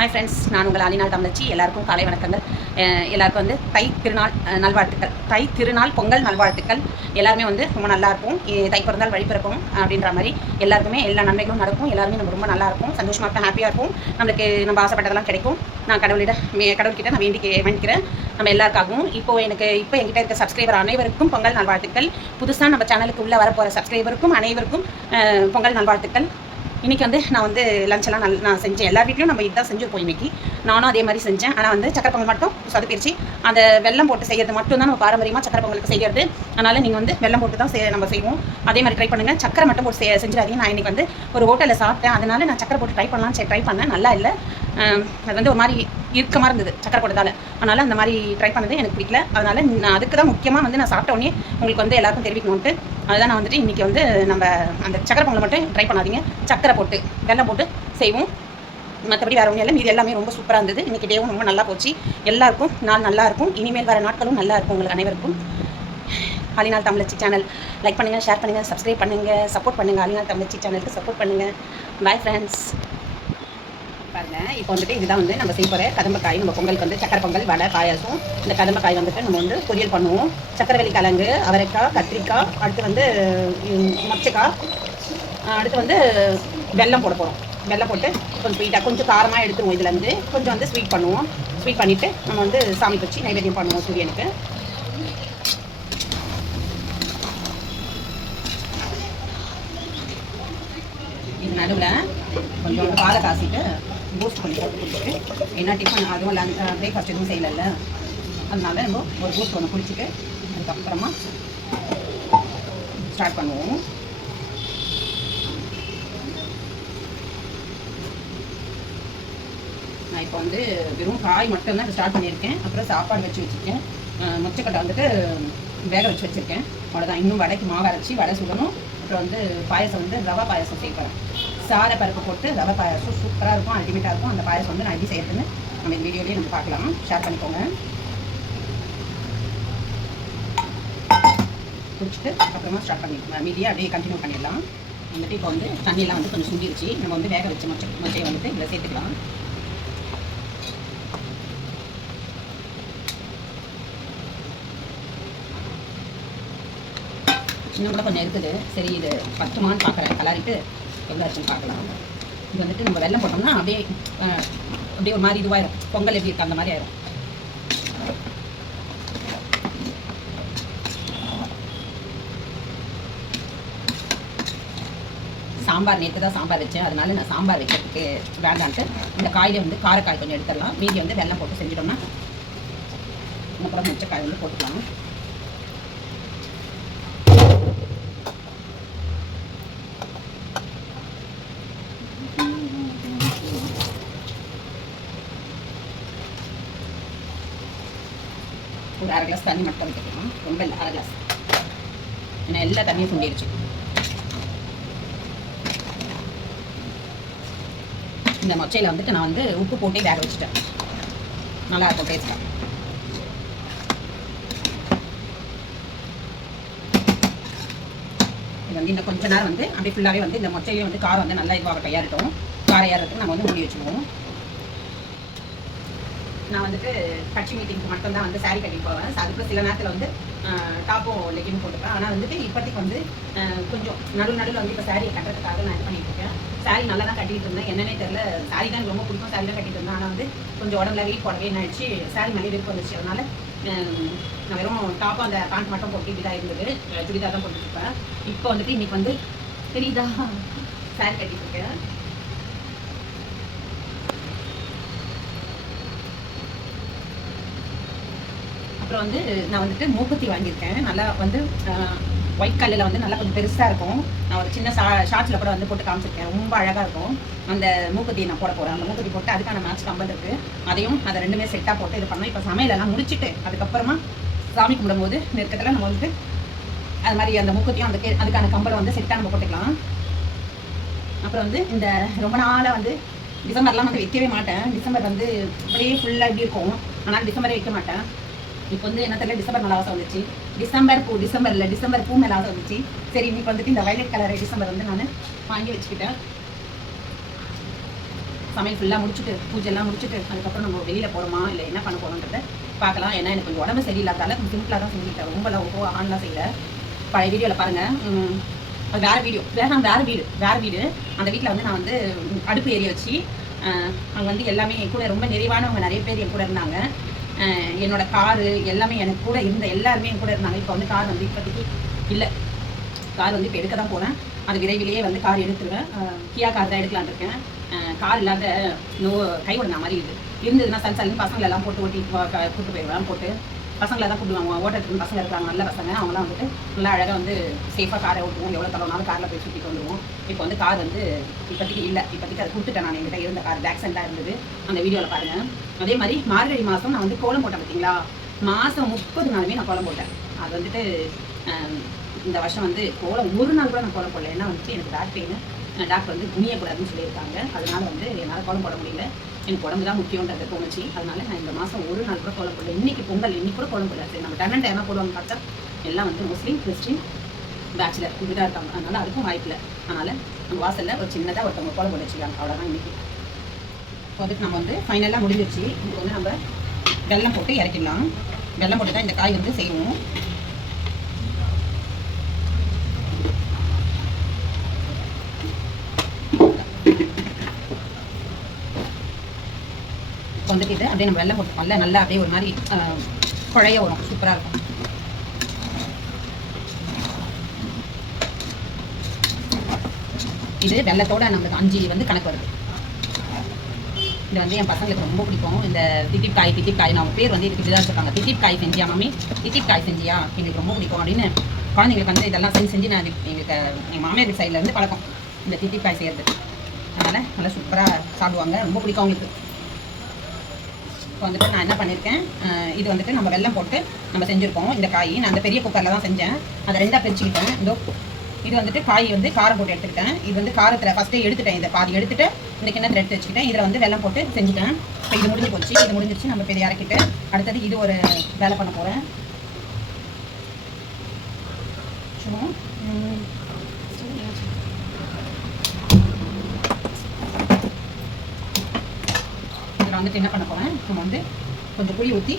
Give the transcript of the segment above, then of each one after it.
Hi friends, நான் உங்கள் அலினால் தமிழச்சி. எல்லாருக்கும் காலை வணக்கங்கள். எல்லாருக்கும் வந்து தை திருநாள் நல்வாழ்த்துக்கள். தை திருநாள் பொங்கல் நல்வாழ்த்துக்கள். எல்லாருமே வந்து ரொம்ப நல்லாயிருக்கும். தை பிறந்தால் வழி பிறக்கும் அப்படின்ற மாதிரி எல்லாருக்குமே எல்லா நன்மைகளும் நடக்கும். எல்லாருமே நம்ம ரொம்ப நல்லாயிருக்கும், சந்தோஷமாக இருப்போம், ஹாப்பியாக இருப்போம். நம்மளுக்கு நம்ம ஆசைப்பட்டதெல்லாம் கிடைக்கும். நான் கடவுள்கிட்ட நான் வேண்டிக்கிறேன் நம்ம எல்லாருக்காகவும். இப்போ என்கிட்ட இருக்க சப்ஸ்கிரைபர் அனைவருக்கும் பொங்கல் நல்வாழ்த்துக்கள். புதுசாக நம்ம சேனலுக்கு உள்ளே வரப்போகிற சப்ஸ்கிரைபருக்கும் அனைவருக்கும் பொங்கல் நல்வாழ்த்துக்கள். இன்றைக்கி வந்து நான் வந்து லஞ்செல்லாம் நான் செஞ்சேன். எல்லா வீட்லையும் நம்ம இதுதான் செஞ்சுருப்போம். இன்றைக்கி நானும் அதே மாதிரி செஞ்சேன். ஆனால் வந்து சக்கரை பொங்கல் மட்டும் சொதப்பிடுச்சு. அந்த வெல்லம் போட்டு செய்கிறது மட்டும் தான் நம்ம பாரம்பரியமாக சக்கரை பொங்கலுக்கு செய்கிறது. அதனால் நீங்கள் வந்து வெல்லம் போட்டு தான் நம்ம செய்வோம். அதே மாதிரி ட்ரை பண்ணுங்கள். சக்கரை மட்டும் போட்டு செஞ்சிடாதீங்க. நான் இன்றைக்கி வந்து ஒரு ஹோட்டலில் சாப்பிட்டேன். அதனால் நான் சக்கரை போட்டு ட்ரை பண்ணேன். நல்லா இல்லை. அது வந்து ஒரு மாதிரி இறுக்கமாக இருந்தது சக்கரை போட்டதால். அதனால் அந்த மாதிரி ட்ரை பண்ணது எனக்கு பிடிக்கல. அதனால் நான் அதுக்கு தான் முக்கியமாக வந்து நான் சாப்பிட்ட உடனே உங்களுக்கு வந்து எல்லாருக்கும் தெரிவிக்கணுன்ட்டு அதுதான் நான் வந்துட்டு இன்றைக்கி வந்து நம்ம அந்த சக்கரை பொங்கலை மட்டும் ட்ரை பண்ணாதீங்க. சக்கரை போட்டு வெல்லம் போட்டு செய்வோம். மற்றபடி வேறு ஒன்றும் இல்லை. மீது எல்லாமே ரொம்ப சூப்பராக இருந்தது. இன்றைக்கி டேவும் ரொம்ப நல்லா போச்சு. எல்லாருக்கும் நாள் நல்லாயிருக்கும். இனிமேல் வர நாட்களும் நல்லா இருக்கும். உங்களுக்கு அனைவருக்கும் அலினால் தமிழச்சி சேனல் லைக் பண்ணுங்கள், ஷேர் பண்ணுங்கள், சப்ஸ்கிரைப் பண்ணுங்கள், சப்போர்ட் பண்ணுங்கள். அலினால் தமிழச்சி சேனலுக்கு சப்போர்ட் பண்ணுங்கள். Bye friends. பாருங்கள், இப்போ வந்துட்டு இதுதான் வந்து நம்ம செய்ய போகிற கதம்பக்காய். நம்ம பொங்கலுக்கு வந்து சக்கரை பொங்கல், வடை, பாயாசம். இந்த கதம்பக்காய் வந்துட்டு நம்ம வந்து பொரியல் பண்ணுவோம். சக்கரவள்ளி கிழங்கு, அவரைக்காய், கத்திரிக்காய், அடுத்து வந்து மொச்சக்காய், அடுத்து வந்து வெல்லம் போட போகிறோம். வெல்லம் போட்டு கொஞ்சம் ஸ்வீட்டாக கொஞ்சம் காரமாக எடுத்துருவோம். இதுலேருந்து கொஞ்சம் வந்து ஸ்வீட் பண்ணுவோம். ஸ்வீட் பண்ணிவிட்டு நம்ம வந்து சாமி வச்சு நைவேத்தியம் பண்ணுவோம் சூரியனுக்கு. இது நடுவில் கொஞ்சம் பாலை காசிட்டு பூஸ்ட் பண்ணி போட்டு குடிச்சிட்டு, என்ன டிஃபன் அதுவும் பிரேக்ஃபாஸ்ட் எதுவும் செய்யலைல்ல, அதனால நம்ம ஒரு பூஸ்ட் ஒன்று குடிச்சிட்டு அதுக்கப்புறமா ஸ்டார்ட் பண்ணுவோம். நான் இப்போ வந்து வெறும் காய் மட்டும்தான் ஸ்டார்ட் பண்ணியிருக்கேன். அப்புறம் சாப்பாடு வச்சுருக்கேன். மொச்சக்கட்டை வந்துட்டு வேக வச்சு வச்சுருக்கேன். அவ்வளோதான். இன்னும் வடைக்கு மாவு அரைச்சி வடை சுடணும். அப்புறம் வந்து பாயசம் வந்து ரவா பாயசம் செய்யப்படுறேன். சாரை பருப்பு போட்டு ரவை பாயசம் சூப்பராக இருக்கும், அல்டிமேட்டாக இருக்கும். அந்த பாயசம் வந்து நான் எப்படி செய்யறதுன்னு நம்ம இந்த வீடியோலேயே நம்ம பார்க்கலாம். ஷேர் பண்ணிக்கோங்க. குடிச்சிட்டு அப்புறமா ஸ்டார்ட் பண்ணிக்கலாம். மீதியாக அப்படியே கண்டினியூ பண்ணிடலாம். வந்துட்டு இப்போ வந்து தண்ணியெல்லாம் வந்து கொஞ்சம் சுண்டிருச்சு. நம்ம வந்து வேக வச்சு மொச்சையை வந்துட்டு இதில் சேர்த்துக்கலாம். இன்னும் கூட கொஞ்சம் இருக்குது. சரி, இது பத்துமான்னு பார்க்குறேன். கலரிட்டு எவ்வளோ ஆச்சுன்னு பார்க்கலாம். இது வந்துட்டு நம்ம வெல்லம் போட்டோம்னா அப்படியே ஒரு மாதிரி இதுவாயிரும். பொங்கல் எப்படி இருக்கு அந்த மாதிரி ஆயிரும். சாம்பார் நேற்று தான் சாம்பார் வச்சேன். அதனால நான் சாம்பார் வைக்கிறதுக்கு வேண்டான்ட்டு இந்த காயில் வந்து காரக்காய் கொஞ்சம் எடுத்துடலாம். மீதி வந்து வெல்லம் போட்டு செஞ்சிட்டோம்னா அப்புறம் முச்சக்காய் வந்து போட்டுக்கலாம். ஒரு அரை கிளாஸ் தண்ணி மட்டும் வைக்கலாம். ரொம்ப இல்லை, அரை கிளாஸ். ஏன்னா எல்லா தண்ணியும் சுண்டிடுச்சு. இந்த மொச்சையில் வந்துட்டு நான் வந்து உப்பு போட்டே வேக வச்சுட்டேன். நல்லா இருக்கும் டேஸ்ட்டாக. இது வந்து இன்னும் கொஞ்ச நேரம் வந்து அப்படியே ஃபுல்லாகவே வந்து இந்த மொச்சையிலே வந்து காரம் வந்து நல்லா இதுவாக கையாறட்டும். காரம் ஏறதுக்கு நம்ம வந்து மூடி வச்சுக்குவோம். நான் வந்துட்டு கட்சி மீட்டிங்க்கு மட்டும்தான் வந்து சாரீ கட்டிட்டு போவேன். அதுக்கு சில நேரத்தில் வந்து டாப்பும் லெக்கினும் போட்டுப்பேன். ஆனால் வந்துட்டு இப்போதைக்கு வந்து கொஞ்சம் நடுவில் வந்து இப்போ சாரியை கட்டுறதுக்காக நான் இது பண்ணிட்டு இருக்கேன். சாரீ நல்லா தான் கட்டிகிட்டு இருந்தேன். என்னன்னே தெரியல, சாரீ தான் எனக்கு ரொம்ப பிடிக்கும். சாரீ தான் கட்டிட்டு இருந்தேன். ஆனால் வந்து கொஞ்சம் உடம்புல வெயிட் போடவே என்ன ஆயிடுச்சு, சாரீ மேலே விருப்பம் வந்துச்சு. அதனால நான் வெறும் டாப்பும் அந்த பேண்ட் மட்டும் போட்டு இப்படி தான் இருந்தது. சுடிதார் தான் போட்டுருப்பேன். இப்போ வந்துட்டு இன்னைக்கு வந்து தெரியுதா சாரீ கட்டிட்டு இருக்கேன். அப்புறம் வந்து நான் வந்துட்டு மூக்குத்தி வாங்கியிருக்கேன். நல்லா வந்து ஒயிட் கல்லில் வந்து நல்லா கொஞ்சம் பெருசாக இருக்கும். நான் ஒரு சின்ன ஷார்ட்ஸில் கூட வந்து போட்டு காமிச்சிருக்கேன். ரொம்ப அழகாக இருக்கும். அந்த மூக்குத்தியை நான் போட போகிறேன். அந்த மூக்குத்தி போட்டு அதுக்கான மேட்ச் கம்பல் இருக்குது. அதை ரெண்டுமே செட்டாக போட்டு இது பண்ணோம். இப்போ சமையலெல்லாம் முடிச்சுட்டு அதுக்கப்புறமா சாமி கும்பிடும்போது நெருக்கத்தில் நம்ம வந்துட்டு அது மாதிரி அந்த மூக்குத்தியும் அதுக்கான கம்பலை வந்து செட்டாக நம்ம போட்டுக்கலாம். அப்புறம் வந்து இந்த ரொம்ப நாளாக வந்து டிசம்பர்லாம் வந்து வைக்கவே மாட்டேன். டிசம்பர் வந்து அப்படியே ஃபுல்லாக இப்படி இருக்கும். ஆனால் டிசம்பரே வைக்க மாட்டேன். இப்போ வந்து என்ன தெரியல, டிசம்பர் மேலே ஆசை வந்துச்சு. டிசம்பர் பூ மேலே ஆசை வந்துச்சு. சரி, இன்னைக்கு வந்துட்டு இந்த வயலட் கலர் டிசம்பர் வந்து நான் வாங்கி வச்சுக்கிட்டேன். சமையல் ஃபுல்லாக முடிச்சுட்டு பூஜைலாம் முடிச்சுட்டு அதுக்கப்புறம் நம்ம வெளியில் போகிறோமா இல்லை என்ன பண்ண போகிறோன்றதை பார்க்கலாம். ஏன்னா எனக்கு கொஞ்சம் உடம்பு சரியில்லாதால கொஞ்சம் சிம்பிளாக தான் செஞ்சுக்கிட்டேன். ரொம்பலாம் ஆன்லாம் செய்யலை. பழைய வீடியோவில் பாருங்கள், அது வேறு வீடியோ, வேறு வீடு. அந்த வீட்டில் வந்து நான் வந்து அடுப்பு ஏறி வச்சு அங்கே வந்து எல்லாமே என் கூட ரொம்ப நிறைவானவங்க நிறைய பேர் என் கூட இருந்தாங்க. என்னோட காரு எல்லாமே எனக்கு கூட இருந்த எல்லாருமே என் கூட இருந்தாங்க. இப்போ வந்து கார் வந்து இப்போதைக்கு இல்லை. கார் வந்து இப்போ எடுக்க தான் போகிறேன். அது விரைவிலேயே வந்து கார் எடுத்துருவேன். கியா கார் தான் எடுக்கலான்னு இருக்கேன். கார் இல்லாத கை விடுற மாதிரி இருந்ததுன்னா சல்லுன்னு பசங்களெல்லாம் போட்டு ஓட்டி கூப்பிட்டு போயிடுவேன். போட்டு பசங்களை தான் கூப்பிடுவாங்க. ஓட்டுறதுக்கு பசங்க இருக்காங்க, நல்ல பசங்க. அவங்களாம் வந்துட்டு நல்லா அழகாக வந்து சேஃபாக காரை ஓட்டுவோம். எவ்வளோ தரவுனாலும் காரில் போய் சுற்றிட்டு வந்துடுவோம். இப்போ வந்து கார் வந்து இப்போதைக்கு இல்லை. இப்போதைக்கு அதை கொடுத்துட்டேன். நான் என்கிட்ட இருந்த கார் பேக் சைடாக இருந்தது. அந்த வீடியோவில் பாருங்கள். அதே மாதிரி மார்கழி மாதம் நான் வந்து கோலம் போட்டேன் பார்த்தீங்களா. மாதம் 30 நாளுமே நான் கோலம் போட்டேன். அது வந்துட்டு இந்த வருஷம் வந்து கோலம் ஒரு நாள் கூட நான் கோலம் போடல. ஏன்னா வந்துட்டு எனக்கு பேக் பெயின், டாக்டர் வந்து குனியக்கூடாதுன்னு சொல்லியிருக்காங்க. அதனால வந்து என்னால் கோலம் போட முடியல. எனக்கு உடம்பு தான் முக்கியன்றது தோணுச்சு. அதனால நான் இந்த மாதம் ஒரு நாள் கூட கோலம் போடல. இன்னைக்கு பொங்கல், இன்னைக்கு கூட கோலம் போடல. சரி, நம்ம டெனண்ட் என்ன போடுவாங்க பார்த்தா எல்லாம் வந்து முஸ்லீம், கிறிஸ்டின், பேச்சுலர் இப்படிதான் இருக்காங்க. அதனால அதுக்கும் வாய்ப்பு இல்லை. அதனால நம்ம வாசலில் ஒரு சின்னதாக ஒருத்தவங்க கோலம் போட வச்சுருக்காங்க. அவ்வளோதான் இன்னைக்கு. இப்போ அதுக்கு நம்ம வந்து ஃபைனலாக முடிஞ்சிருச்சு. இப்போ வந்து நம்ம வெல்லம் போட்டு இறக்கிடலாம். வெல்லம் போட்டு தான் இந்த காய் வந்து செய்வோம். வந்துட்டு இது அப்படியே நம்ம வெல்லம் போட்டு நல்லா அப்படியே ஒரு மாதிரி குழைய வரும். சூப்பராக இருக்கும். இது வெள்ளத்தோட நம்மளுக்கு 5 வந்து கணக்கு வருது. இது வந்து என் பசங்களுக்கு ரொம்ப பிடிக்கும். இந்த தித்திப் காய் நான் பேர் வந்து இதுக்கு தான் சொல்கிறாங்க. தித்திப் காய் செஞ்சியா மம்மி, தித்திப் காய் செஞ்சியா, எங்களுக்கு ரொம்ப பிடிக்கும் அப்படின்னு குழந்தைங்களுக்கு வந்து இதெல்லாம் செஞ்சு நான் எங்களுக்கு எங்கள் மாமியார் சைட்லேருந்து பழக்கம் இந்த தித்திப் காய் செய்கிறது. அதனால் நல்லா சூப்பராக சாப்பிடுவாங்க. ரொம்ப பிடிக்கும் அவங்களுக்கு. இப்போ வந்துட்டு நான் என்ன பண்ணியிருக்கேன், இது வந்துட்டு நம்ம வெல்லம் போட்டு நம்ம செஞ்சுருக்கோம். இந்த காய் நான் அந்த பெரிய குக்கரில் தான் செஞ்சேன். அதை 2ஆக பிரிச்சுக்கிட்டேன். இதோ இது வந்துட்டு காய் வந்து காரம் போட்டு எடுத்துக்கிட்டேன். இது வந்து காரத்தில் ஃபஸ்ட்டே எடுத்துட்டேன். இதை பாதி எடுத்துட்டு இந்த கிண்ணத்தில் எடுத்து வச்சுக்கிட்டேன். இதில் வந்து வெல்லம் போட்டு செஞ்சுட்டேன். இப்போ இது முடிஞ்சு போச்சு. இது முடிஞ்சிருச்சு. நம்ம பெரிய இறக்கிட்டு அடுத்தது இது ஒரு வேலை பண்ண போகிறேன். சும்மா இதில் வந்துட்டு என்ன பண்ண போகிறேன், நம்ம வந்து கொஞ்சம் புளி ஊற்றி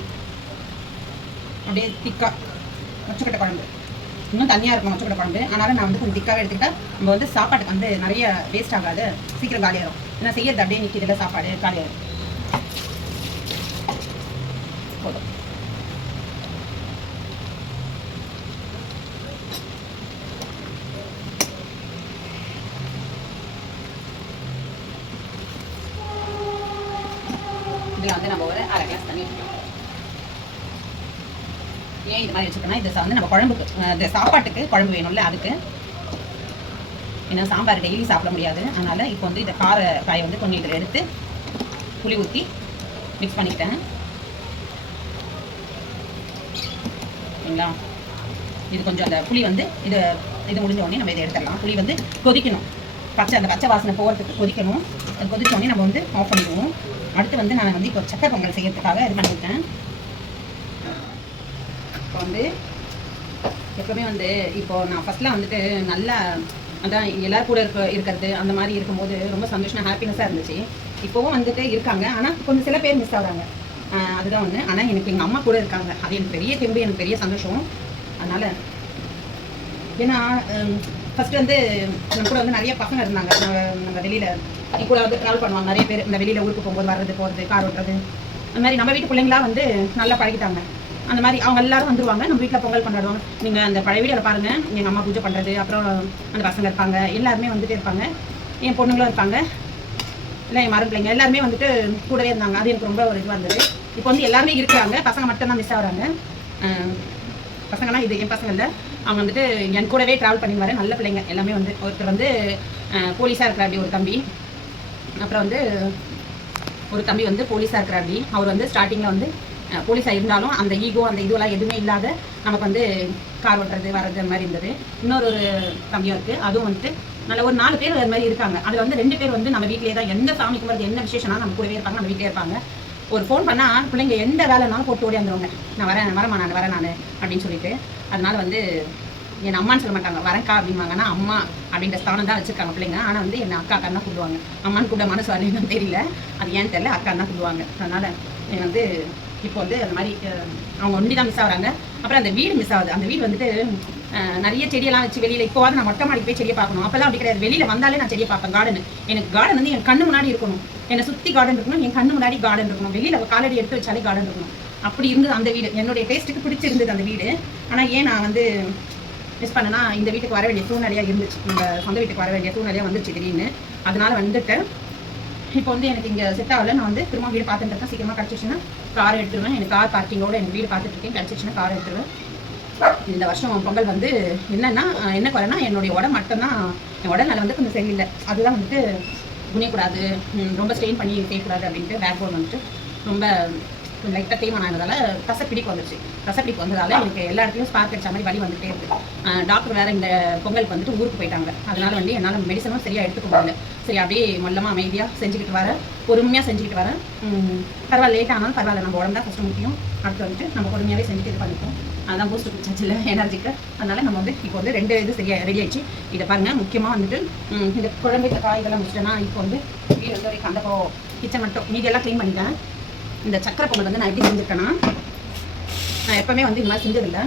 அப்படியே திக்காக மொச்சக்கட்டை குழம்பு, இன்னும் தனியாக இருக்கும் மொச்சக்கட்டை குழம்பு. அதனால் நான் வந்து கொஞ்சம் திக்காகவே எடுத்துக்கிட்டேன். நம்ம வந்து சாப்பாட்டுக்கு வந்து நிறைய வேஸ்ட் ஆகாது, சீக்கிரம் காலியாகும். ஏன்னா செய்யறது அப்படியே நிற்கிதுல சாப்பாடு காலியாகும். போதும். இதில் வந்து நம்ம ஒரு 1/2 கிளாஸ் தண்ணி ஊற்றிக்கலாம். ஏன் இது மாதிரி வச்சுக்கோன்னா இது வந்து நம்ம குழம்புக்கு இந்த சாப்பாட்டுக்கு குழம்பு வேணும்ல, அதுக்கு. ஏன்னா சாம்பார் டெய்லி சாப்பிட முடியாது. அதனால் இப்போ வந்து இந்த காயை வந்து கொஞ்சம் இதில் எடுத்து புளி ஊற்றி மிக்ஸ் பண்ணிக்கிட்டேன். சரிங்களா? இது கொஞ்சம் அந்த புளி வந்து இது முடிஞ்ச உடனே நம்ம இதை எடுத்துடலாம். புளி வந்து கொதிக்கணும். அந்த பச்சை வாசனை போகிறதுக்கு கொதிக்கணும். அது கொதிச்ச உடனே நம்ம வந்து ஆஃப் பண்ணிடுவோம். அடுத்து வந்து நான் வந்து இப்போ சக்கரை பொங்கல் செய்யறதுக்காக இது பண்ணிவிட்டேன். இப்போ வந்து எப்பவுமே வந்து இப்போது நான் ஃபஸ்ட்லாம் வந்துட்டு நல்லா அதான் எல்லோரும் கூட இருக்கிறது அந்த மாதிரி இருக்கும்போது ரொம்ப சந்தோஷமாக ஹாப்பினஸாக இருந்துச்சு. இப்போவும் வந்துட்டு இருக்காங்க. ஆனால் கொஞ்சம் சில பேர் மிஸ் ஆகுறாங்க. அதுதான் ஒன்று. ஆனால் எனக்கு எங்கள் அம்மா கூட இருக்காங்க. அது எனக்கு பெரிய தெம்பு, எனக்கு பெரிய சந்தோஷம். அதனால் ஏன்னா ஃபஸ்ட்டு வந்து நம்ம கூட வந்து நிறைய பசங்க இருந்தாங்க. நம்ம வெளியில் என் கூட வந்து ட்ராவல் பண்ணுவாங்க நிறைய பேர். இந்த வெளியில் ஊருக்கு போகும்போது வர்றது போகிறது, கார் ஓட்டுறது, அந்த மாதிரி நம்ம வீட்டு பிள்ளைங்களாம் வந்து நல்லா பழகிட்டாங்க. அந்த மாதிரி அவங்க எல்லாரும் வந்துருவாங்க. நம்ம வீட்டில் பொங்கல் கொண்டாடுவாங்க. நீங்கள் அந்த பழைய வீடியோவில் பாருங்கள், எங்கள் அம்மா பூஜை பண்ணுறது, அப்புறம் அந்த பசங்க இருப்பாங்க, எல்லாருமே வந்துட்டு இருப்பாங்க. என் பொண்ணுங்களும் இருப்பாங்க, இல்லை என் மரம் பிள்ளைங்க எல்லாருமே வந்துட்டு கூடவே இருந்தாங்க. அது எனக்கு ரொம்ப ஒரு இதுவாக இருந்தது. இப்போ வந்து எல்லாருமே இருக்கிறாங்க, பசங்க மட்டும்தான் மிஸ் ஆகிறாங்க. பசங்கள்லாம் இது என் பசங்க இல்லை, அவங்க வந்துட்டு என் கூடவே ட்ராவல் பண்ணி வர நல்ல பிள்ளைங்க எல்லாமே. வந்து ஒருத்தர் வந்து போலீஸாக இருக்கிற அப்படி ஒரு தம்பி, அப்புறம் வந்து ஒரு தம்பி வந்து போலீஸாக இருக்கிற அப்படி. அவர் வந்து ஸ்டார்டிங்கில் வந்து போலீஸாக இருந்தாலும் அந்த ஈகோ அந்த இதுவெல்லாம் எதுவுமே இல்லாத நமக்கு வந்து கார் ஓட்டுறது வர்றது அந்த மாதிரி இருந்தது. இன்னொரு தம்பியும் இருக்குது, அதுவும் வந்துட்டு நல்ல ஒரு 4 பேர் அது மாதிரி இருக்காங்க. அதில் வந்து 2 பேர் வந்து நம்ம வீட்டிலே தான், எந்த சாமி கும்பிட்றது என்ன விசேஷம்னா நம்ம கூடவே இருப்பாங்க, நம்ம வீட்டிலே இருப்பாங்க. ஒரு ஃபோன் பண்ணால் பிள்ளைங்க எந்த வேலைனாலும் போட்டு ஓடி வந்துடுவாங்க. நான் வரேன் நான் வரேன் நான் அப்படின்னு சொல்லிட்டு. அதனால் வந்து என் அம்மான்னு சொல்ல மாட்டாங்க, வரேன்க்கா அப்படின்வாங்கன்னா அம்மா அப்படின்ற ஸ்தானம் தான் வச்சுருக்காங்க பிள்ளைங்க. ஆனால் வந்து என்னை அக்கா தான் கூப்பிடுவாங்க. அம்மான்னு கூப்பிட மனசு வரலன்னு தெரியல, அது ஏன்னு தெரியல, அக்கா தான் கூப்பிடுவாங்க. அதனால் வந்து இப்போ வந்து அந்த மாதிரி அவங்க ஒண்டி தான் மிஸ் ஆகிறாங்க. அப்புறம் அந்த வீடு மிஸ் ஆகுது. அந்த வீடு வந்துட்டு நிறைய செடியெல்லாம் வச்சு வெளியில் இப்போவாது நான் மொட்டை மாடி போய் செடியை பார்க்கணும். அப்போல்லாம் அப்படி கிடையாது. வெளியில் வந்தாலே நான் செடியை பார்ப்பேன். கார்டன் எனக்கு கார்டன் வந்து என் கண்ணு முன்னாடி இருக்கணும். என்னை சுற்றி கார்டன் இருக்கணும், என் கண்ணு முன்னாடி கார்டன் இருக்கணும். வெளியில் காலடி எடுத்து வச்சாலே கார்டன் இருக்கணும். அப்படி இருந்தது அந்த வீடு. என்னுடைய டேஸ்ட்டுக்கு பிடிச்சிருந்தது அந்த வீடு. ஆனால் ஏன் நான் வந்து மிஸ் பண்ணேன்னா, இந்த வீட்டுக்கு வர வேண்டிய சூழ்நிலையாக இருந்துச்சு. இந்த சொந்த வீட்டுக்கு வர வேண்டிய சூழ்நிலையாக வந்துச்சு திடீர்னு. அதனால வந்துட்டு இப்போ வந்து எனக்கு இங்கே செட் ஆகலை. நான் வந்து திரும்ப வீடு பார்த்துட்டு இருக்கேன். சீக்கிரமாக கிடச்சிச்சுன்னா கார் எடுத்துருவேன். எனக்கு கார் பார்க்கிங்கோட எனக்கு வீடு பார்த்துட்டு இருக்கேன். கிடச்சிச்சுன்னா கார் எடுத்துருவேன். இந்த வருஷம் பொங்கல் வந்து என்னன்னா என்ன குறைனா என்னுடைய உடம்பு மட்டும்தான். என் உடல்நல வந்து கொஞ்சம் சரியில்லை. அதுதான் வந்துட்டு குனியக்கூடாது, ரொம்ப ஸ்ட்ரெயின் பண்ணி செய்யக்கூடாது அப்படின்ட்டு பேக் போன் வந்துட்டு ரொம்ப லைட்டாக தேய்மானம் ஆனதால கசப்பிடிப்பு வந்துருச்சு. கசப்பிடிப்பு வந்ததால் எனக்கு எல்லா இடத்துலையும் ஸ்பார்க் அடிச்ச மாதிரி வலி வந்துகிட்டே இருக்குது. டாக்டர் வேறு இந்த பொங்கலுக்கு வந்துட்டு ஊருக்கு போயிட்டாங்க. அதனால் வந்து என்னால் மெடிசனும் சரியாக எடுத்துக்க முடியல. சரி அப்படியே மொல்லமாக அமைதியாக செஞ்சுக்கிட்டு வரேன், பொறுமையாக செஞ்சுக்கிட்டு வரேன். பரவாயில்ல, லேட் ஆனாலும் பரவாயில்ல, நம்ம உடம்பு தான் ஃபஸ்ட்டு முக்கியம். அடுத்து வந்துட்டு நம்ம பொறுமையாகவே செஞ்சுட்டு இது பண்ணிப்போம். அதான் பூஸ்ட் குடிச்சாச்சு இல்லை எனர்ஜிக்கு. அதனால் நம்ம வந்து இப்போ வந்து 2 இது சரியாக ரெடி ஆயிடுச்சு. இதை பாருங்கள், முக்கியமாக வந்துட்டு இந்த குழம்பு இந்த காய்கள்லாம் முடிச்சிட்டேன்னா இப்போ வந்து வீடு வந்து வரைக்கும் அந்த கிச்சன் மட்டும் மீதியெல்லாம் க்ளீன் பண்ணிட்டேன். இந்த சக்கரை பொங்கல் வந்து நான் எப்படி செஞ்சுருக்கேன்னா, நான் எப்போவுமே வந்து இந்த மாதிரி செஞ்சதில்லை.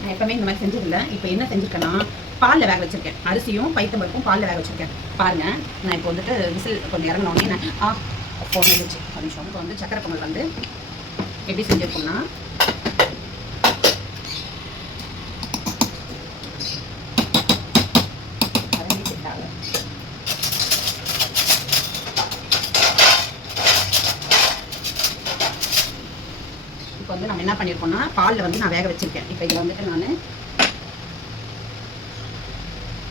நான் எப்போவுமே இந்த மாதிரி செஞ்சதில்லை. இப்போ என்ன செஞ்சுருக்கேன்னா, பாலில் வேக வச்சுருக்கேன். அரிசியும் பைத்தம்பருப்பும் பாலில் வேக வச்சுருக்கேன். பாருங்கள், நான் இப்போ வந்துட்டு விசில் கொஞ்சம் இறங்கினோடனே நான் போட்டுச்சு ஒரு நிமிஷம். இப்போ வந்து சக்கரை பொங்கல் வந்து எப்படி செஞ்சுருக்கோம்னா, இப்போ வந்து நம்ம என்ன பண்ணியிருக்கோம்னா, பாலில் வந்து நான் வேக வச்சுருக்கேன். இப்போ இதில் வந்துட்டு நான்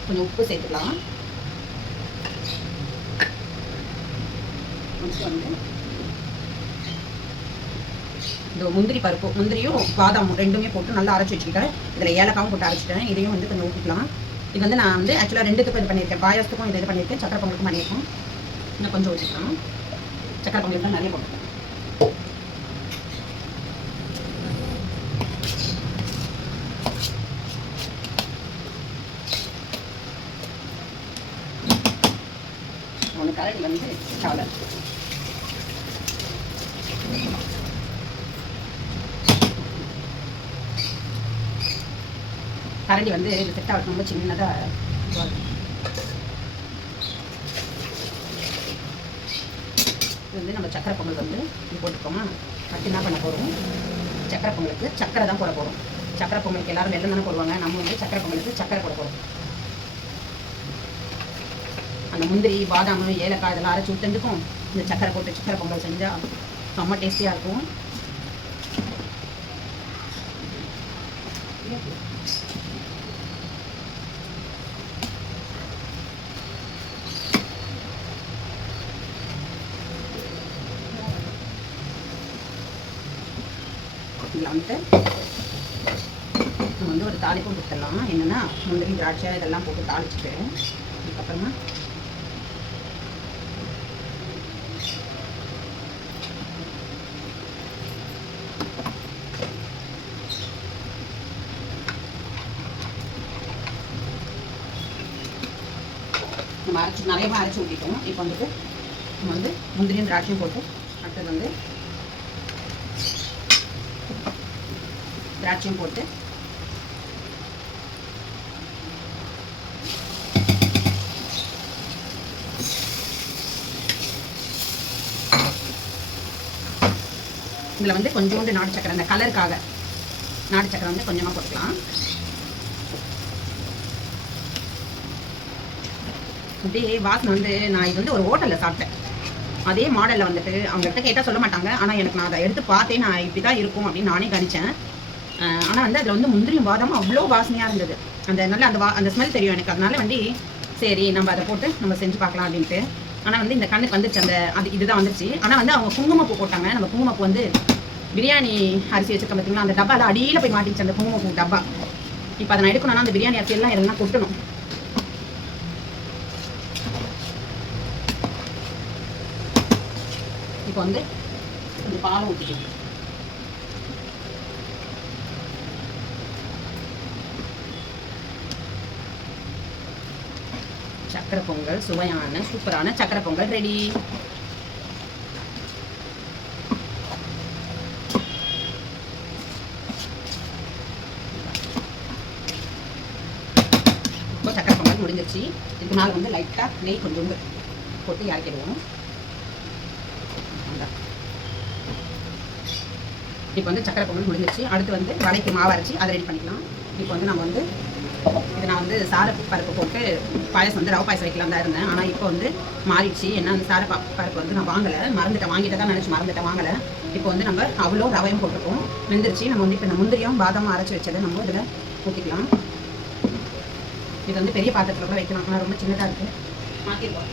கொஞ்சம் உப்பு சேர்த்துக்கலாம். வந்து இந்த முந்திரி பருப்பு, முந்திரியும் பாதாமும் ரெண்டுமே போட்டு நல்லா அரைச்சி வச்சுக்கிட்டேன். இதில் ஏலக்காவும் போட்டு அரைச்சிட்டேன். இதையும் வந்து கொஞ்சம் ஊற்றிக்கலாம். இது வந்து நான் வந்து ஆக்சுவலாக 2த்துக்கும் இது பண்ணியிருக்கேன். பாயாசத்துக்கும் இது பண்ணியிருக்கேன், சக்கரை பொங்கலுக்கும் பண்ணியிருக்கோம். இன்னும் கொஞ்சம் ஊற்றிக்கலாம். சக்கரை பொங்கல் தான் நிறைய போட்டுருக்கேன். ஒன்று கரடி வந்து கவலை கரண்டி வந்து இது செட் ஆகட்டும். ரொம்ப சின்னதாக இது வந்து நம்ம சக்கரை பொங்கல் வந்து இது போட்டுக்கோமா. அடுத்து என்ன பண்ண போகிறோம், சக்கரை பொங்கலுக்கு சக்கரை தான் போட போகிறோம். சக்கரை பொங்கலுக்கு எல்லோரும் வெள்ளம் தானே போடுவாங்க. நம்ம வந்து சக்கரை பொங்கலுக்கு சக்கரை போட போகிறோம். அந்த முந்திரி பாதாம் ஏலக்காய் இதெல்லாம் அரைச்சி விட்டுருக்கும். இந்த சக்கரை போட்டு சக்கரை பொங்கல் செஞ்சால் செம்ம டேஸ்டியாக இருக்கும். இதில் வந்துட்டு நம்ம வந்து ஒரு தாளிப்பும் கொடுத்துடலாம். என்னென்னா முந்திரி திராட்சை இதெல்லாம் போட்டு தாளிச்சுட்டு அதுக்கப்புறமா நம்ம அரைச்சி நிறையமாக அரைச்சி ஊற்றிட்டோம். இப்போ வந்துட்டு நம்ம வந்து முந்திரியும் திராட்சையும் போட்டு அடுத்தது வந்து திராட்சையும் போட்டு இதில் வந்து கொஞ்சோண்டு நாட்டு சக்கரை, அந்த கலருக்காக நாட்டு சக்கரை வந்து கொஞ்சமாக போட்டுக்கலாம். அப்படியே வாசனை வந்து நான் இது வந்து ஒரு ஹோட்டலில் சாப்பிட்டேன். அதே மாடலில் வந்துட்டு அவங்கள்ட்ட கேட்டால் சொல்ல மாட்டாங்க. ஆனால் எனக்கு நான் அதை எடுத்து பார்த்தேன், நான் இப்படி தான் இருக்கும் அப்படின்னு நானே கணிச்சேன். ஆனால் வந்து அதில் வந்து முந்திரியும் பாதாமும் அவ்வளோ வாசனையாக இருந்தது. அந்த நல்ல அந்த ஸ்மெல் தெரியும் எனக்கு. அதனால வந்து சரி நம்ம அதை போட்டு நம்ம செஞ்சு பார்க்கலாம் அப்படின்ட்டு. ஆனால் வந்து இந்த கண்ணுக்கு வந்துச்சு அது இதுதான் வந்துச்சு. ஆனால் வந்து அவங்க குங்குமப்பூ போட்டாங்க. நம்ம குங்குமப்பூ வந்து பிரியாணி அரிசி வச்சுருக்க பார்த்தீங்களா, அந்த டப்பாவில் அடியில் போய் மாட்டிச்சு அந்த குங்குமப்பூ டப்பா. இப்போ அதை நான் எடுக்கணும்னா அந்த பிரியாணி அரிசியெல்லாம் இதெல்லாம் கொட்டணும். இப்போ வந்து கொஞ்சம் பால் ஊற்றிக்கலாம். சக்கரை பொங்கல், சுவையான சூப்பரான சக்கரை பொங்கல் ரெடி. இப்போ சக்கரை பொங்கல் முடிஞ்சிருச்சு. இதுக்கு மேலே வந்து லைட்டாக நெய் கொஞ்சோண்டு போட்டு இறக்கிடுவோம். இப்போ வந்து சக்கரை பொங்கல் முடிஞ்சிருச்சு. அடுத்து வந்து வடைக்கு மாவு அரைச்சி அதை ரெடி பண்ணிக்கலாம். இப்போ வந்து நம்ம வந்து இது நான் வந்து சார பருப்பு போட்டு பாயசம் வந்து ரவை பாயசம் வைக்கலாம் தான் இருந்தேன். ஆனால் இப்போ வந்து மாறிடுச்சு. ஏன்னா அந்த சார பருப்பு வந்து நான் வாங்கலை, மறந்துட்டேன். வாங்கிட்டு தான் நினச்சி மறந்துட்டேன், வாங்கலை. இப்போ வந்து நம்ம அவ்வளோ ரவையும் போட்டிருக்கோம், வெந்துருச்சு. நம்ம வந்து இப்போ இந்த முந்திரியும் பாதாமும் அரைச்சி வச்சதை நம்ம இதில் ஊற்றிக்கலாம். இது வந்து பெரிய பாத்திரத்தில் கூட வைக்கலாம், ஆனால் ரொம்ப சின்னதாக இருக்குது. மாற்றிருக்கோம்.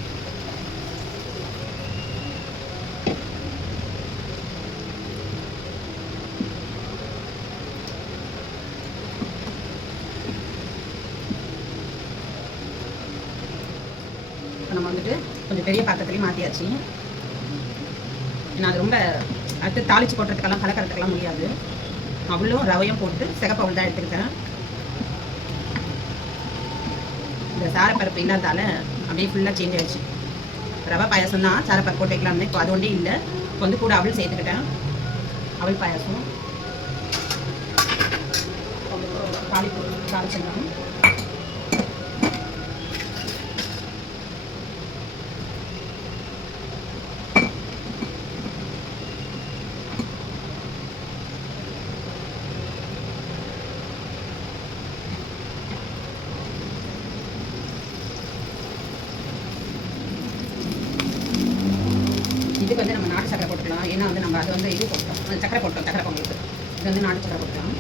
நம்ம வந்துட்டு கொஞ்சம் பெரிய பாத்திரத்துலேயும் மாற்றியாச்சு. ஏன்னா அது ரொம்ப அடுத்து தாளித்து போட்டுறதுக்கெல்லாம் கலக்கிறதுக்கெல்லாம் முடியாது. அவ்வளோ ரவையும் போட்டு சிகப்பு அவள் தான் எடுத்துக்கிட்டேன். இந்த சாரப்பருப்பு இல்லாதால அப்படியே ஃபுல்லாக சேஞ்ச் ஆகிடுச்சு. ரவை பாயசம் தான் சாரப்பருப்பு போட்டு வைக்கலாம்னு, இப்போ அது ஒன்றே இல்லை. இப்போ வந்து கூட அவள் சேர்த்துக்கிட்டேன். அவள் பாயசம் தாளிச்சிடலாம். இதுக்கு வந்து நம்ம நாட்டு சக்கரை போட்டுக்கலாம். ஏன்னா வந்து நம்ம அது வந்து இது போட்டோம், சக்கரை போட்டோம், சக்கரை பொங்கலுக்கு. இது வந்து நாட்டு சக்கரை போட்டுக்கலாம்.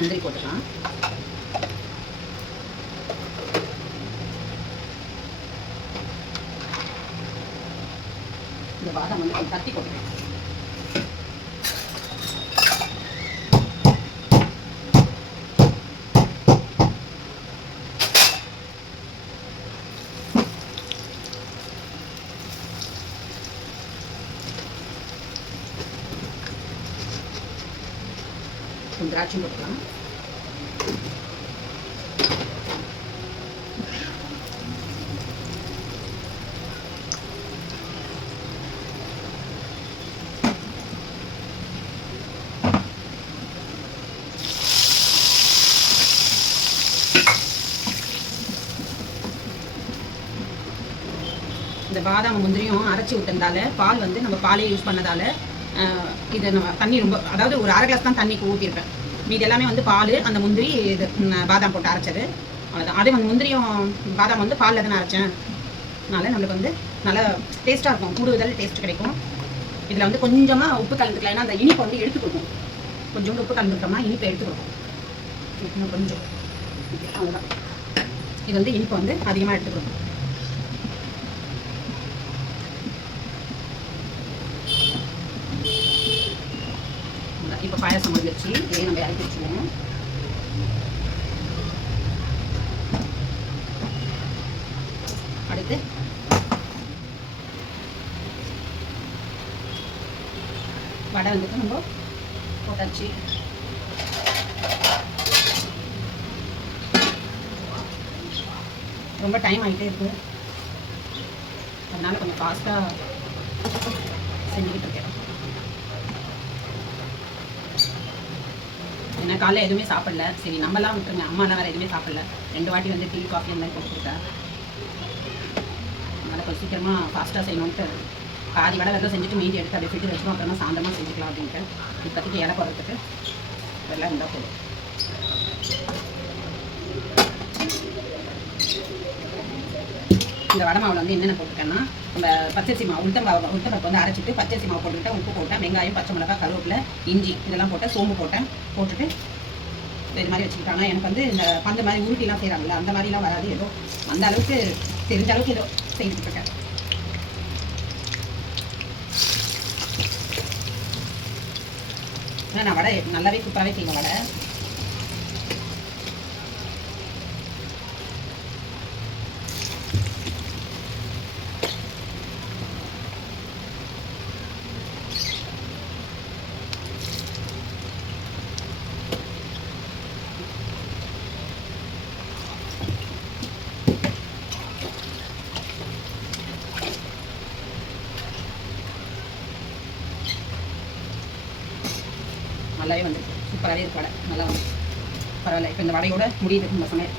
முந்திரி போட்டுக்கலாம். இந்த பாதாம் வந்து தட்டி போட்டுக்கலாம். திராட்சை போட்டுக்கலாம். இந்த பாதாம் முந்திரியும் அரைச்சி விட்டதால பால் வந்து நம்ம பாலே யூஸ் பண்ணதால இது நம்ம தண்ணி ரொம்ப, அதாவது ஒரு அரை கிளாஸ் தான் தண்ணிக்கு ஊற்றிருப்பேன். மீது எல்லாமே வந்து பால், அந்த முந்திரி இது பாதாம் போட்டு அரைச்சது, அவ்வளோதான். அதே வந்து முந்திரியும் பாதாம் வந்து பாலில் தானே அரைச்சேன், அதனால நம்மளுக்கு வந்து நல்லா டேஸ்ட்டாக இருக்கும், கூடுதல் டேஸ்ட் கிடைக்கும். இதில் வந்து கொஞ்சமாக உப்பு கலந்துக்கலாம், ஏன்னா அந்த இனிப்பை வந்து எடுத்து கொடுக்கும். கொஞ்சோண்டு உப்பு கலந்துக்கிட்டோம்னா இனிப்பை எடுத்து கொடுக்கும் கொஞ்சம், அவ்வளோதான். இது வந்து இனிப்பை வந்து அதிகமாக எடுத்து கொடுக்கும். இப்போ பாயசம் முடிஞ்சிருச்சு. இதையே நம்ம இறக்கி வச்சுருவோம். அடுத்து வடை வந்துட்டு நம்ம போட்டாச்சு. ரொம்ப டைம் ஆகிட்டே இருக்குது, அதனால கொஞ்சம் ஃபாஸ்ட்டாக செஞ்சுக்கிட்டு இருக்கேன். ஏன்னா காலையில் எதுவுமே சாப்பிடல, சரி நம்மலாம் விட்டுருங்க, அம்மாலாம் வேறு எதுவுமே சாப்பிடல. 2 வாட்டி வந்து டீ காஃபி அந்த மாதிரி போட்டு கொடுத்தேன். அதனால் கொஞ்சம் சீக்கிரமாக ஃபாஸ்ட்டாக செய்யணுன்ட்டு பாதி வடை வெள்ளம் செஞ்சுட்டு மீதி எடுத்து அப்படியே ஃபிட்டு வச்சுக்கணும். அப்புறமா சாயந்தரமாக செஞ்சுக்கலாம் அப்படின்ட்டு. இப்போதைக்கு இலை போடுறதுக்கு வெள்ளம் இருந்தால் போதும். இந்த வடை மாவில் வந்து என்னென்ன போட்டுருக்கேன்னா, நம்ம பச்சரிசி மாவு உளுத்தம்பருப்பு வந்து அரைச்சிட்டு பச்சரிசி மாவு போட்டுக்கிட்டேன், உப்பு போட்டேன், வெங்காயம், பச்சை மிளகாய், கருவேப்பிலை, இஞ்சி இதெல்லாம் போட்டேன், சோம்பு போட்டுட்டு இது மாதிரி வச்சுக்கிட்டாங்க. எனக்கு வந்து இந்த பந்த மாதிரி உருட்டிலாம் செய்கிறாங்கல்ல, அந்த மாதிரிலாம் வராது. ஏதோ அந்த அளவுக்கு தெரிஞ்ச அளவுக்கு ஏதோ செய்துட்டு இருக்கேன். நான் வடை நல்லாவே சூப்பராகவே செய்வேன் வடை. நல்லாவே வந்து சூப்பராகவே இருக்கு வடை. நல்லா வந்து பரவாயில்ல. இப்போ இந்த வடையோட முடியுது இந்த சமையல்.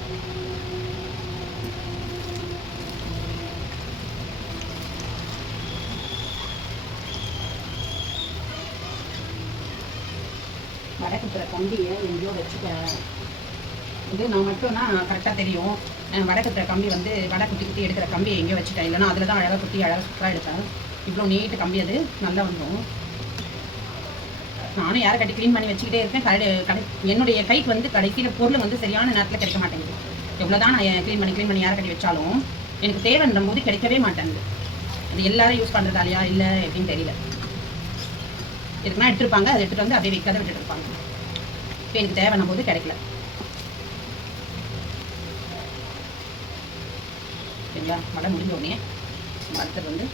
வடை குத்துற கம்பியை எங்கேயோ வச்சுட்டேன். இது நான் மட்டும்னா கரெக்டாக தெரியும். வடை குத்துற கம்பி வந்து வடை குத்தி குத்தி எடுக்கிற கம்பியை எங்கேயோ வச்சுட்டேன். இல்லைன்னா அதில் தான் அழகாக குத்தி அழகாக சூப்பராக எடுப்பேன். இவ்வளோ நீட்டு கம்பி அது நல்லா வந்துடும். நானும் யாரை கட்டி க்ளீன் பண்ணி வச்சுக்கிட்டே இருக்கேன். என்னுடைய கைக்கு வந்து கடைசியில் பொருள் வந்து சரியான நேரத்தில் கிடைக்க மாட்டேங்குது. எவ்வளோதான் நான் க்ளீன் பண்ணி யாரை கட்டி வச்சாலும் எனக்கு தேவைன்ற போது கிடைக்கவே மாட்டேங்குது. அது எல்லாரும் யூஸ் பண்ணுறதாலையா இல்லை எப்படின்னு தெரியல. இதுக்குன்னா எடுத்துருப்பாங்க, அதை எடுத்துகிட்டு வந்து அப்படியே வைக்காத விட்டுட்டு இருப்பாங்க. இப்போ எனக்கு தேவைன்னும் போது கிடைக்கல. சரிங்களா? வடை முடிஞ்ச உடனே அடுத்தது வந்து